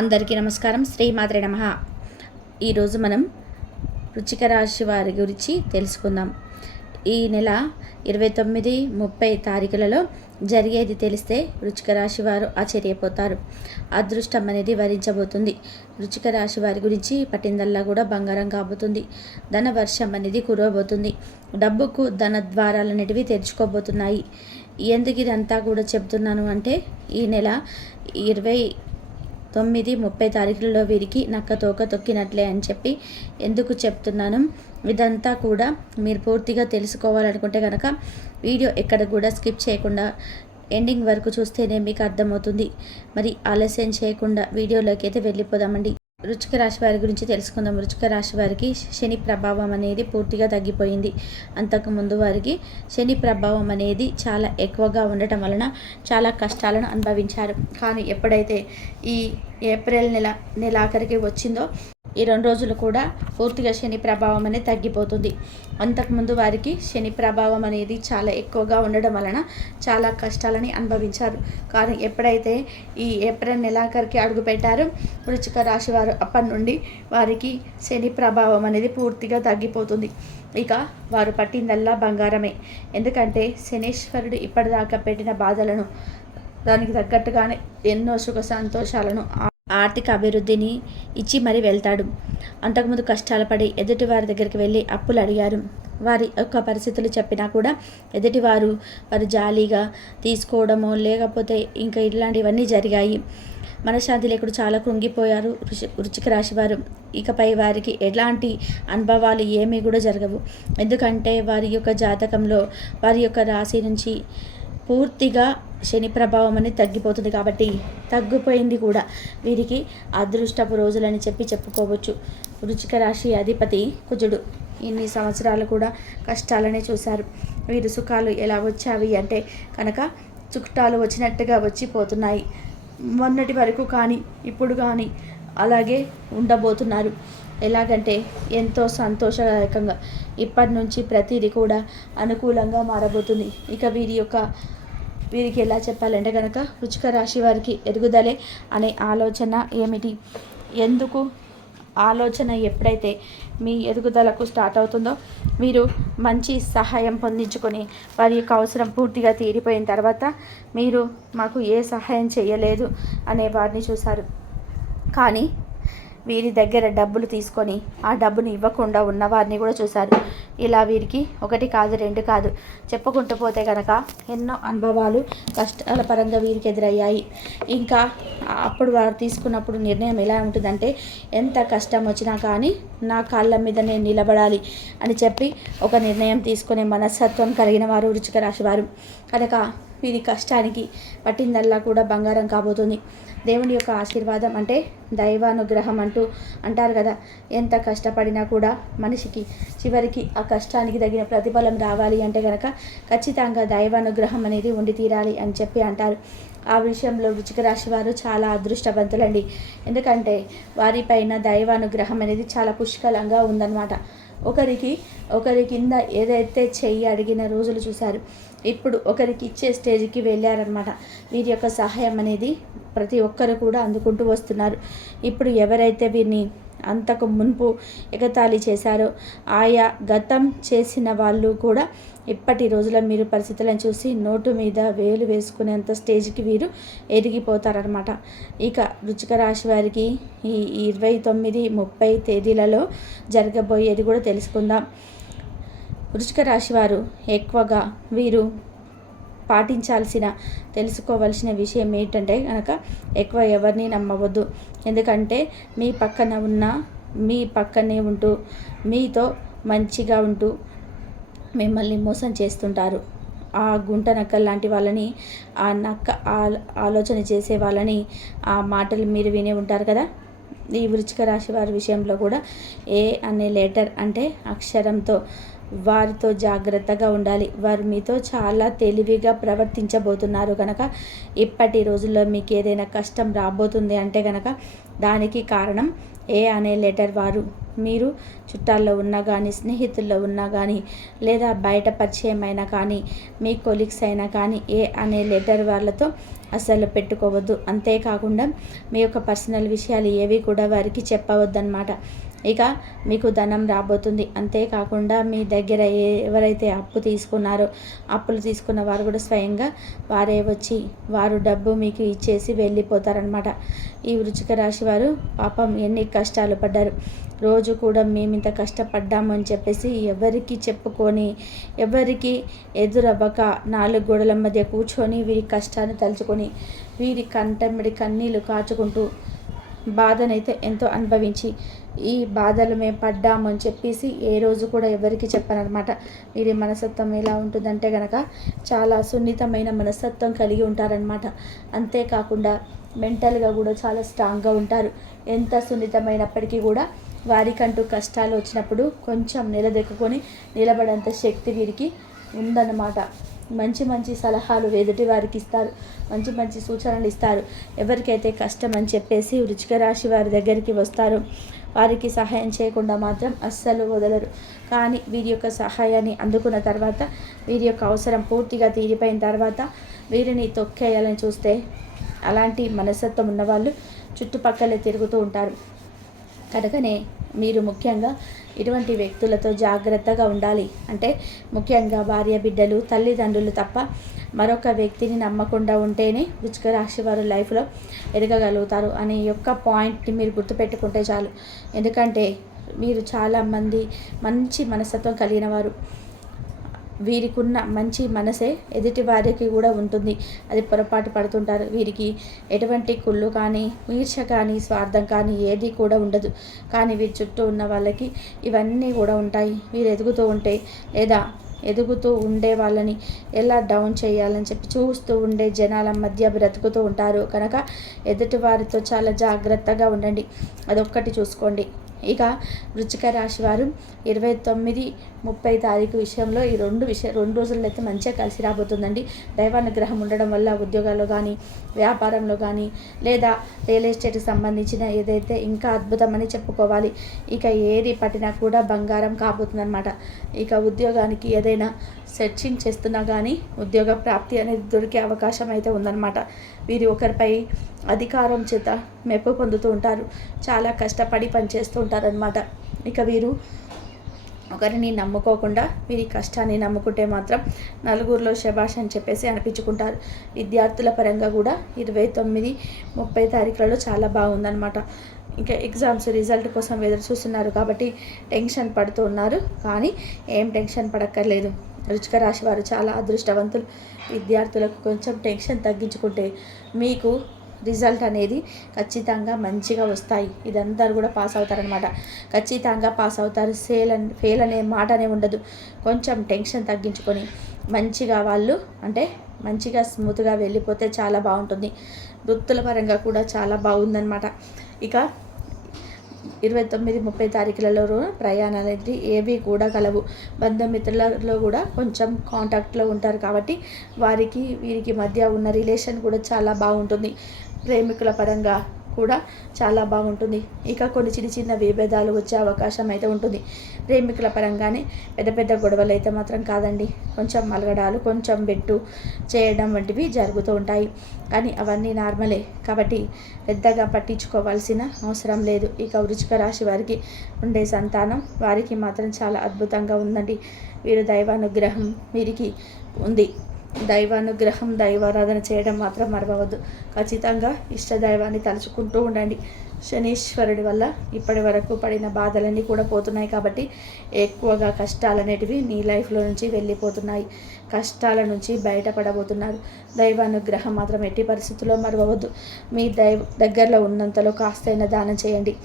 అందరికీ నమస్కారం. శ్రీమాత్రే నమః. ఈరోజు మనం వృశ్చిక రాశి వారి గురించి తెలుసుకుందాం. ఈ నెల 29, 30 తారీఖులలో జరిగేది తెలిస్తే వృశ్చిక రాశి వారు ఆశ్చర్యపోతారు. అదృష్టం అనేది వరించబోతుంది. వృశ్చిక రాశి వారి గురించి పట్టిందల్లా కూడా బంగారం కాబోతుంది. ధన వర్షం అనేది కురవబోతుంది. డబ్బుకు ధన ద్వారాలనేటివి తెరుచుకోబోతున్నాయి. ఎందుకు ఇదంతా కూడా చెప్తున్నాను అంటే, ఈ నెల 29, 30 తారీఖులలో వీరికి నక్క తోక తొక్కినట్లే అని చెప్పి ఎందుకు చెప్తున్నాను. ఇదంతా కూడా మీరు పూర్తిగా తెలుసుకోవాలనుకుంటే కనుక వీడియో ఎక్కడ కూడా స్కిప్ చేయకుండా ఎండింగ్ వరకు చూస్తేనే మీకు అర్థమవుతుంది. మరి ఆలస్యం చేయకుండా వీడియోలోకి అయితే వెళ్ళిపోదామండి. వృశ్చిక రాశి వారి గురించి తెలుసుకుందాం. వృశ్చిక రాశి వారికి శని ప్రభావం అనేది పూర్తిగా తగ్గిపోయింది. అంతకుముందు వారికి శని ప్రభావం అనేది చాలా ఎక్కువగా ఉండటం వలన చాలా కష్టాలను అనుభవించారు. కానీ ఎప్పుడైతే ఈ ఏప్రిల్ నెలాఖరికి వచ్చిందో, ఈ 2 రోజులు కూడా పూర్తిగా శని ప్రభావం అనేది తగ్గిపోతుంది. అంతకుముందు వారికి శని ప్రభావం అనేది చాలా ఎక్కువగా ఉండడం వలన చాలా కష్టాలని అనుభవించారు. కానీ ఎప్పుడైతే ఈ ఏప్రిల్ నెలాఖరికి అడుగు పెట్టారో వృశ్చిక రాశి వారు, అప్పటి నుండి వారికి శని ప్రభావం అనేది పూర్తిగా తగ్గిపోతుంది. ఇక వారు పట్టిందల్లా బంగారమే. ఎందుకంటే శనీశ్వరుడు ఇప్పటిదాకా పెట్టిన బాధలను, దానికి తగ్గట్టుగానే ఎన్నో సుఖ సంతోషాలను, ఆర్థిక అభివృద్ధిని ఇచ్చి మరీ వెళ్తాడు. అంతకుముందు కష్టాలు పడి ఎదుటి వారి దగ్గరికి వెళ్ళి అప్పులు అడిగారు. వారి యొక్క పరిస్థితులు చెప్పినా కూడా ఎదుటివారు వారు జాలీగా తీసుకోవడమో లేకపోతే ఇంకా ఇలాంటివన్నీ జరిగాయి. మనశ్శాంతి లేకుండా చాలా కృంగిపోయారు వృశ్చిక రాశి వారు. ఇకపై వారికి ఎలాంటి అనుభవాలు ఏమీ కూడా జరగవు. ఎందుకంటే వారి యొక్క జాతకంలో వారి యొక్క రాశి నుంచి పూర్తిగా శని ప్రభావం అనేది తగ్గిపోతుంది. కాబట్టి తగ్గిపోయింది కూడా వీరికి అదృష్టపు రోజులని చెప్పుకోవచ్చు. వృశ్చిక రాశి అధిపతి కుజుడు. ఇన్ని సంవత్సరాలు కూడా కష్టాలనే చూశారు. వీరు సుఖాలు ఎలా వచ్చావి అంటే కనుక చుట్టాలు వచ్చినట్టుగా వచ్చిపోతున్నాయి. మొన్నటి వరకు కానీ ఇప్పుడు కానీ అలాగే ఉండబోతున్నారు. ఎలాగంటే ఎంతో సంతోషదాయకంగా ఇప్పటి నుంచి ప్రతిదీ కూడా అనుకూలంగా మారబోతుంది. ఇక వీరికి ఎలా చెప్పాలంటే కనుక వృశ్చిక రాశి వారికి ఎదుగుదలే అనే ఆలోచన ఏమిటి? ఎందుకు ఆలోచన ఎప్పుడైతే మీ ఎదుగుదలకు స్టార్ట్ అవుతుందో, మీరు మంచి సహాయం పొందించుకొని వారి యొక్క అవసరం పూర్తిగా తీరిపోయిన తర్వాత మీరు మాకు ఏ సహాయం చేయలేదు అనే వారిని చూశారు. కానీ వీరి దగ్గర డబ్బులు తీసుకొని ఆ డబ్బును ఇవ్వకుండా ఉన్న వారిని కూడా చూశారు. ఇలా వీరికి 1 కాదు 2 కాదు చెప్పుకుంటూ పోతే కనుక ఎన్నో అనుభవాలు కష్టాల పరంగా వీరికి ఎదురయ్యాయి. ఇంకా అప్పుడు వారు తీసుకున్నప్పుడు నిర్ణయం ఎలా ఉంటుందంటే, ఎంత కష్టం వచ్చినా కానీ నా కాళ్ళ మీద నేను నిలబడాలి అని చెప్పి ఒక నిర్ణయం తీసుకునే మనస్తత్వం కలిగిన వారు వృశ్చిక రాశి వారు. కనుక వీరి కష్టానికి పట్టిందల్లా కూడా బంగారం కాబోతుంది. దేవుని యొక్క ఆశీర్వాదం అంటే దైవానుగ్రహం అంటారు కదా. ఎంత కష్టపడినా కూడా మనిషికి చివరికి ఆ కష్టానికి తగిన ప్రతిఫలం రావాలి అంటే కనుక ఖచ్చితంగా దైవానుగ్రహం అనేది ఉండి తీరాలి అని చెప్పి అంటారు. ఆ విషయంలో వృశ్చిక రాశి వారు చాలా అదృష్టవంతులండి. ఎందుకంటే వారిపైన దైవానుగ్రహం అనేది చాలా పుష్కలంగా ఉందన్నమాట. ఒకరి కింద ఏదైతే చెయ్యి అడిగిన రోజులు చూశారు. ఇప్పుడు ఒకరికి ఇచ్చే స్టేజ్కి వెళ్ళారనమాట. వీరి యొక్క సహాయం అనేది ప్రతి ఒక్కరు కూడా అందుకుంటూ వస్తున్నారు. ఇప్పుడు ఎవరైతే వీరిని అంతకు మున్పు ఎగతాళి చేశారో, ఆయా గతం చేసిన వాళ్ళు కూడా ఇప్పటి రోజుల మీరు పరిస్థితులను చూసి నోటు మీద వేలు వేసుకునేంత స్టేజ్కి వీరు ఎదిగిపోతారనమాట. ఇక వృశ్చిక రాశి వారికి ఈ 29, 30 తేదీలలో జరగబోయేది కూడా తెలుసుకుందాం. వృశ్చిక రాశి వారు ఎక్కువగా వీరు తెలుసుకోవాల్సిన విషయం ఏంటంటే కనుక ఎక్కువ ఎవరిని నమ్మవద్దు. ఎందుకంటే మీ పక్కనే ఉంటూ మీతో మంచిగా ఉంటూ మిమ్మల్ని మోసం చేస్తుంటారు. ఆ గుంట నక్కలు లాంటి వాళ్ళని, ఆ నక్క ఆలోచన చేసే వాళ్ళని, ఆ మాటలు మీరు వినే ఉంటారు కదా. ఈ వృశ్చిక రాశి వారి విషయంలో కూడా ఏ అనే లెటర్ అంటే అక్షరంతో వారితో జాగ్రత్తగా ఉండాలి. వారు మీతో చాలా తెలివిగా ప్రవర్తించబోతున్నారు కనుక ఇప్పటి రోజుల్లో మీకు ఏదైనా కష్టం రాబోతుంది అంటే కనుక దానికి కారణం ఏ అనే లెటర్ వారు మీరు చుట్టాల్లో ఉన్నా కానీ, స్నేహితుల్లో ఉన్నా కానీ, లేదా బయట పరిచయం అయినా కానీ, మీ కొలీగ్స్ అయినా కానీ అనే లెటర్ వాళ్ళతో అస్సలు పెట్టుకోవద్దు. అంతేకాకుండా మీ యొక్క పర్సనల్ విషయాలు ఏవి కూడా వారికి చెప్పవద్దన్నమాట. ఇక మీకు ధనం రాబోతుంది. అంతేకాకుండా మీ దగ్గర ఎవరైతే అప్పు తీసుకున్నారో అప్పులు తీసుకున్న వారు కూడా స్వయంగా వారే వచ్చి వారు డబ్బు మీకు ఇచ్చేసి వెళ్ళిపోతారనమాట. ఈ వృశ్చిక రాశి వారు పాపం ఎన్ని కష్టాలు పడ్డారు. రోజు కూడా మేమింత కష్టపడ్డాము అని చెప్పేసి ఎవరికి చెప్పుకొని, ఎవరికి ఎదురవ్వక 4 గోడల మధ్య కూర్చొని వీరి కష్టాన్ని తలుచుకొని వీరి కంటమిడి కన్నీళ్లు కాచుకుంటూ బాధనైతే ఎంతో అనుభవించి ఈ బాధలు మేము పడ్డాము అని చెప్పేసి ఏ రోజు కూడా ఎవరికి చెప్పనమాట. వీరి మనస్తత్వం ఎలా ఉంటుందంటే కనుక చాలా సున్నితమైన మనస్తత్వం కలిగి ఉంటారనమాట. అంతేకాకుండా మెంటల్గా కూడా చాలా స్ట్రాంగ్గా ఉంటారు. ఎంత సున్నితమైనప్పటికీ కూడా వారికంటూ కష్టాలు వచ్చినప్పుడు కొంచెం నిలదొక్కుని నిలబడేంత శక్తి వీరికి ఉందన్నమాట. మంచి మంచి సలహాలు ఎదుటి వారికి ఇస్తారు, మంచి మంచి సూచనలు ఇస్తారు. ఎవరికైతే కష్టం అని చెప్పేసి వృశ్చిక రాశి వారి దగ్గరికి వస్తారో వారికి సహాయం చేయకుండా మాత్రం అస్సలు వదలరు. కానీ వీరి యొక్క సహాయాన్ని అందుకున్న తర్వాత, వీరి యొక్క అవసరం పూర్తిగా తీరిపోయిన తర్వాత వీరిని తొక్కేయాలని చూస్తే అలాంటి మనస్తత్వం ఉన్నవాళ్ళు చుట్టుపక్కలే తిరుగుతూ ఉంటారు. కనుకనే మీరు ముఖ్యంగా ఇటువంటి వ్యక్తులతో జాగ్రత్తగా ఉండాలి. అంటే ముఖ్యంగా భార్య బిడ్డలు, తల్లిదండ్రులు తప్ప మరొక వ్యక్తిని నమ్మకుండా ఉంటేనే వృశ్చిక రాశి వారు లైఫ్లో ఎదగగలుగుతారు అనే యొక్క పాయింట్ని మీరు గుర్తుపెట్టుకుంటే చాలు. ఎందుకంటే మీరు చాలామంది మంచి మనస్తత్వం కలిగిన వారు. వీరికున్న మంచి మనసే ఎదుటి వారికి కూడా ఉంటుంది. అది పొరపాటు పడుతుంటారు. వీరికి ఎటువంటి కుళ్ళు కానీ, ఈర్ష్య కానీ, స్వార్థం కానీ ఏది కూడా ఉండదు. కానీ వీరి చుట్టూ ఉన్న వాళ్ళకి ఇవన్నీ కూడా ఉంటాయి. వీరు ఎదుగుతూ ఉంటే లేదా ఎదుగుతూ ఉండే వాళ్ళని ఎలా డౌన్ చేయాలని చెప్పి చూస్తూ ఉండే జనాల మధ్య బ్రతుకుతూ ఉంటారు. కనుక ఎదుటి వారితో చాలా జాగ్రత్తగా ఉండండి. అదొక్కటి చూసుకోండి. ఇక వృశ్చిక రాశి వారు 29, 30 తారీఖు విషయంలో ఈ రెండు రోజుల్లో అయితే మంచిగా కలిసి రాబోతుందండి. దైవానుగ్రహం ఉండడం వల్ల ఉద్యోగాల్లో కానీ, వ్యాపారంలో కానీ, లేదా రియల్ ఎస్టేట్కి సంబంధించిన ఏదైతే ఇంకా అద్భుతమని చెప్పుకోవాలి. ఇక ఏది పట్టినా కూడా బంగారం కాబోతుందన్నమాట. ఇక ఉద్యోగానికి ఏదైనా సెర్చింగ్ చేస్తున్నా కానీ ఉద్యోగ ప్రాప్తి అనేది దొరికే అవకాశం అయితే ఉందన్నమాట. వీరు ఒకరిపై అధికారం చేత మెప్పు పొందుతూ ఉంటారు. చాలా కష్టపడి పనిచేస్తూ ఉంటారనమాట. ఇక వీరు ఒకరిని నమ్ముకోకుండా వీరి కష్టాన్ని నమ్ముకుంటే మాత్రం నలుగురిలో శభాష్ అని చెప్పేసి అనిపించుకుంటారు. విద్యార్థుల పరంగా కూడా 29, 30 తారీఖులలో చాలా బాగుందన్నమాట. ఇంకా ఎగ్జామ్స్ రిజల్ట్ కోసం ఎదురు చూస్తున్నారు కాబట్టి టెన్షన్ పడుతూ ఉన్నారు. కానీ ఏం టెన్షన్ పడక్కర్లేదు. వృశ్చిక రాశి వారు చాలా అదృష్టవంతులు. విద్యార్థులకు కొంచెం టెన్షన్ తగ్గించుకుంటే మీకు రిజల్ట్ అనేది ఖచ్చితంగా మంచిగా వస్తాయి. ఇదందరూ కూడా పాస్ అవుతారనమాట. ఖచ్చితంగా పాస్ అవుతారు. ఫెయిల్ అనే మాటనే ఉండదు. కొంచెం టెన్షన్ తగ్గించుకొని మంచిగా వాళ్ళు అంటే మంచిగా స్మూత్గా వెళ్ళిపోతే చాలా బాగుంటుంది. వృత్తుల పరంగా కూడా చాలా బాగుందన్నమాట. ఇక 29, 30 తారీఖులలో ప్రయాణాలు అనేది ఏవి కూడా కలవు. బంధుమిత్రులలో కూడా కొంచెం కాంటాక్ట్లో ఉంటారు కాబట్టి వీరికి మధ్య ఉన్న రిలేషన్ కూడా చాలా బాగుంటుంది. ప్రేమికుల పరంగా కూడా చాలా బాగుంటుంది. ఇక కొన్ని చిన్న చిన్న విభేదాలు వచ్చే అవకాశం అయితే ఉంటుంది. ప్రేమికుల పరంగానే పెద్ద పెద్ద గొడవలు అయితే మాత్రం కాదండి. కొంచెం మలగడాలు, కొంచెం బెట్టు చేయడం వంటివి జరుగుతూ ఉంటాయి. కానీ అవన్నీ నార్మలే కాబట్టి పెద్దగా పట్టించుకోవాల్సిన అవసరం లేదు. ఇక వృశ్చిక రాశి వారికి ఉండే సంతానం వారికి మాత్రం చాలా అద్భుతంగా ఉందండి. వీరు దైవానుగ్రహం వీరికి ఉంది. దైవానుగ్రహం, దైవారాధన చేయడం మాత్రం మరవవద్దు. ఖచ్చితంగా ఇష్టదైవాన్ని తలుచుకుంటూ ఉండండి. శనీశ్వరుడి వల్ల ఇప్పటి వరకు పడిన బాధలన్నీ కూడా పోతున్నాయి కాబట్టి ఎక్కువగా కష్టాలనేటివి మీ లైఫ్లో నుంచి వెళ్ళిపోతున్నాయి. కష్టాల నుంచి బయటపడబోతున్నారు. దైవానుగ్రహం మాత్రం ఎట్టి పరిస్థితుల్లో మరవవద్దు. మీ దగ్గరలో ఉన్నంతలో కాస్తైనా దానం చేయండి.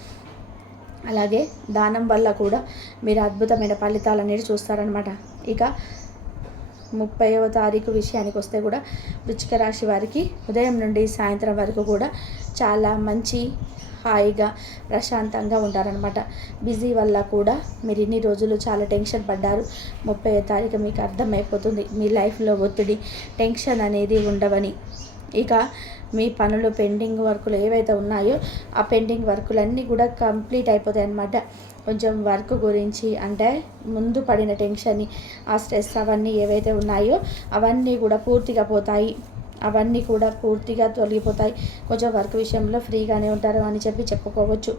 అలాగే దానం వల్ల కూడా మీరు అద్భుతమైన ఫలితాలు అనేది చూస్తారనమాట. ఇక 30వ తారీఖు విషయానికి వస్తే కూడా వృశ్చిక రాశి వారికి ఉదయం నుండి సాయంత్రం వరకు కూడా చాలా మంచి హాయిగా ప్రశాంతంగా ఉంటారనమాట. బిజీ వల్ల కూడా మీరు ఇన్ని రోజులు చాలా టెన్షన్ పడ్డారు. 30వ తారీఖు మీకు అర్థమైపోతుంది మీ లైఫ్లో ఒత్తిడి, టెన్షన్ అనేది ఉండవని. ఇక మీ పనులు పెండింగ్ వర్కులు ఏవైతే ఉన్నాయో ఆ పెండింగ్ వర్కులన్నీ కూడా కంప్లీట్ అయిపోతాయి అన్నమాట. కొంచెం వర్క్ గురించి అంటే ముందు పడిన టెన్షన్, ఆ స్ట్రెస్ అవన్నీ ఏవైతే ఉన్నాయో అవన్నీ కూడా పూర్తిగా పోతాయి. అవన్నీ కూడా పూర్తిగా తొలగిపోతాయి. కొంచెం వర్క్ విషయంలో ఫ్రీగానే ఉంటారు అని చెప్పుకోవచ్చు.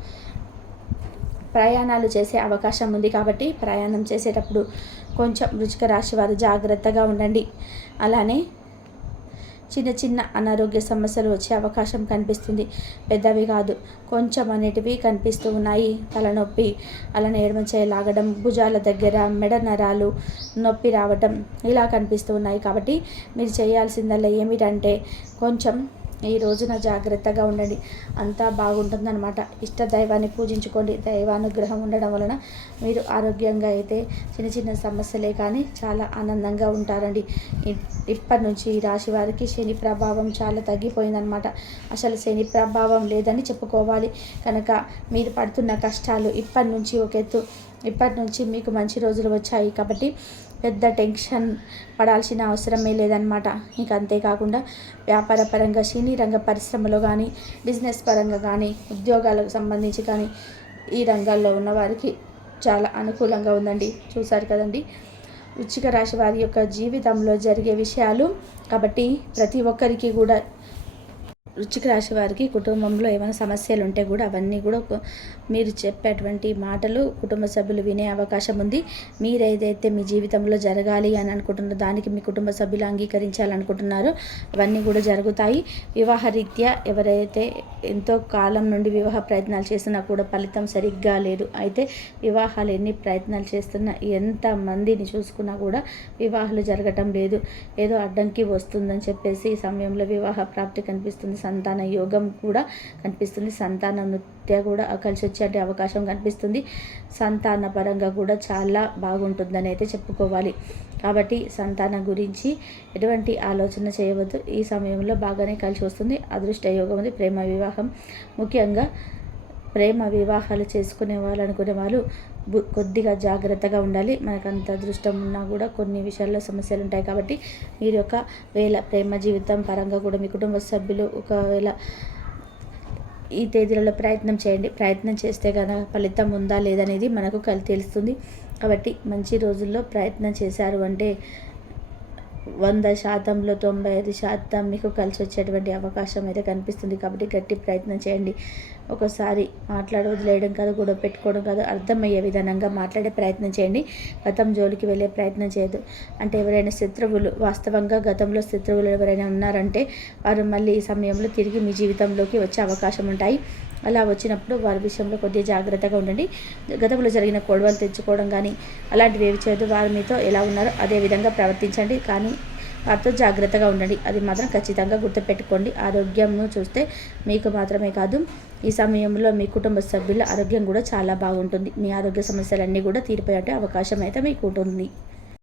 ప్రయాణాలు చేసే అవకాశం ఉంది కాబట్టి ప్రయాణం చేసేటప్పుడు కొంచెం వృశ్చిక రాశి వారు జాగ్రత్తగా ఉండండి. అలానే చిన్న చిన్న అనారోగ్య సమస్యలు వచ్చే అవకాశం కనిపిస్తుంది. పెద్దవి కాదు, కొంచెం అనేటివి కనిపిస్తూ ఉన్నాయి. తలనొప్పి, అలానే ఎడమ చేయి లాగడం, భుజాల దగ్గర మెడ నరాలు నొప్పి రావటం ఇలా కనిపిస్తూ ఉన్నాయి. కాబట్టి మీరు చేయాల్సిందల్లా ఏమిటంటే కొంచెం ఈ రోజున జాగ్రత్తగా ఉండండి, అంతా బాగుంటుందన్నమాట. ఇష్ట దైవాన్ని పూజించుకోండి. దైవానుగ్రహం ఉండడం వలన మీరు ఆరోగ్యంగా అయితే చిన్న చిన్న సమస్యలే కానీ చాలా ఆనందంగా ఉంటారండి. ఇప్పటి నుంచి ఈ రాశి వారికి శని ప్రభావం చాలా తగ్గిపోయిందనమాట. అసలు శని ప్రభావం లేదని చెప్పుకోవాలి. కనుక మీరు పడుతున్న కష్టాలు ఇప్పటి నుంచి ఒక ఎత్తు. ఇప్పటి నుంచి మీకు మంచి రోజులు వచ్చాయి కాబట్టి పెద్ద టెన్షన్ పడాల్సిన అవసరమే లేదనమాట. ఇంక అంతేకాకుండా వ్యాపార పరంగా సినీ రంగ పరిశ్రమలో కానీ, బిజినెస్ పరంగా కానీ, ఉద్యోగాలకు సంబంధించి కానీ ఈ రంగాల్లో ఉన్న వారికి చాలా అనుకూలంగా ఉందండి. చూసారు కదండి వృశ్చిక రాశి వారి యొక్క జీవితంలో జరిగే విషయాలు. కాబట్టి ప్రతి ఒక్కరికి కూడా వృశ్చిక రాశి వారికి కుటుంబంలో ఏమైనా సమస్యలు ఉంటే కూడా అవన్నీ కూడా మీరు చెప్పేటువంటి మాటలు కుటుంబ సభ్యులు వినే అవకాశం ఉంది. మీరు ఏదైతే మీ జీవితంలో జరగాలి అని అనుకుంటున్నారో, దానికి మీ కుటుంబ సభ్యులు అంగీకరించాలనుకుంటున్నారో అవన్నీ కూడా జరుగుతాయి. వివాహ రీత్యా ఎవరైతే ఎంతో కాలం నుండి వివాహ ప్రయత్నాలు చేసినా కూడా ఫలితం సరిగ్గా లేదు, అయితే వివాహాలు ఎన్ని ప్రయత్నాలు చేస్తున్నా, ఎంతమందిని చూసుకున్నా కూడా వివాహాలు జరగటం లేదు, ఏదో అడ్డంకి వస్తుందని చెప్పేసి ఈ సమయంలో వివాహ ప్రాప్తి కనిపిస్తుంది. సంతాన యోగం కూడా కనిపిస్తుంది. సంతాన నృత్య కూడా కలిసి వచ్చే అవకాశం కనిపిస్తుంది. సంతాన పరంగా కూడా చాలా బాగుంటుందని అయితే చెప్పుకోవాలి. కాబట్టి సంతానం గురించి ఎటువంటి ఆలోచన చేయవద్దు. ఈ సమయంలో బాగానే కలిసి వస్తుంది. అదృష్ట యోగం ఉంది. ప్రేమ వివాహం, ముఖ్యంగా ప్రేమ వివాహాలు చేసుకునే వాళ్ళు అనుకునే వాళ్ళు కొద్దిగా జాగ్రత్తగా ఉండాలి. మనకు అంత అదృష్టం ఉన్నా కూడా కొన్ని విషయాల్లో సమస్యలు ఉంటాయి. కాబట్టి మీరు ఒకవేళ ప్రేమ జీవితం పరంగా కూడా మీ కుటుంబ సభ్యులు ఒకవేళ ఈ తేదీలలో ప్రయత్నం చేయండి. ప్రయత్నం చేస్తే కనుక ఫలితం ఉందా లేదనేది మనకు తెలుస్తుంది. కాబట్టి మంచి రోజుల్లో ప్రయత్నం చేశారు అంటే 100%లో 95% మీకు కలిసి వచ్చేటువంటి అవకాశం అయితే కనిపిస్తుంది. కాబట్టి గట్టి ప్రయత్నం చేయండి. ఒకసారి మాట్లాడి వదిలేయడం కాదు, గొడవ పెట్టుకోవడం కాదు, అర్థమయ్యే విధానంగా మాట్లాడే ప్రయత్నం చేయండి. గతం జోలికి వెళ్ళే ప్రయత్నం చేయదు. అంటే ఎవరైనా శత్రువులు, వాస్తవంగా గతంలో శత్రువులు ఎవరైనా ఉన్నారంటే వారు మళ్ళీ ఈ సమయంలో తిరిగి మీ జీవితంలోకి వచ్చే అవకాశం ఉంటాయి. అలా వచ్చినప్పుడు వారి విషయంలో కొద్దిగా జాగ్రత్తగా ఉండండి. గతంలో జరిగిన గొడవలు తెచ్చుకోవడం కానీ అలాంటివి ఏవి చేయదు. వారు మీతో ఎలా ఉన్నారో అదే విధంగా ప్రవర్తించండి, కానీ వారితో జాగ్రత్తగా ఉండండి. అది మాత్రం ఖచ్చితంగా గుర్తుపెట్టుకోండి. ఆరోగ్యంను చూస్తే మీకు మాత్రమే కాదు, ఈ సమయంలో మీ కుటుంబ సభ్యుల ఆరోగ్యం కూడా చాలా బాగుంటుంది. మీ ఆరోగ్య సమస్యలన్నీ కూడా తీరిపోయే అవకాశం అయితే మీకు ఉంటుంది.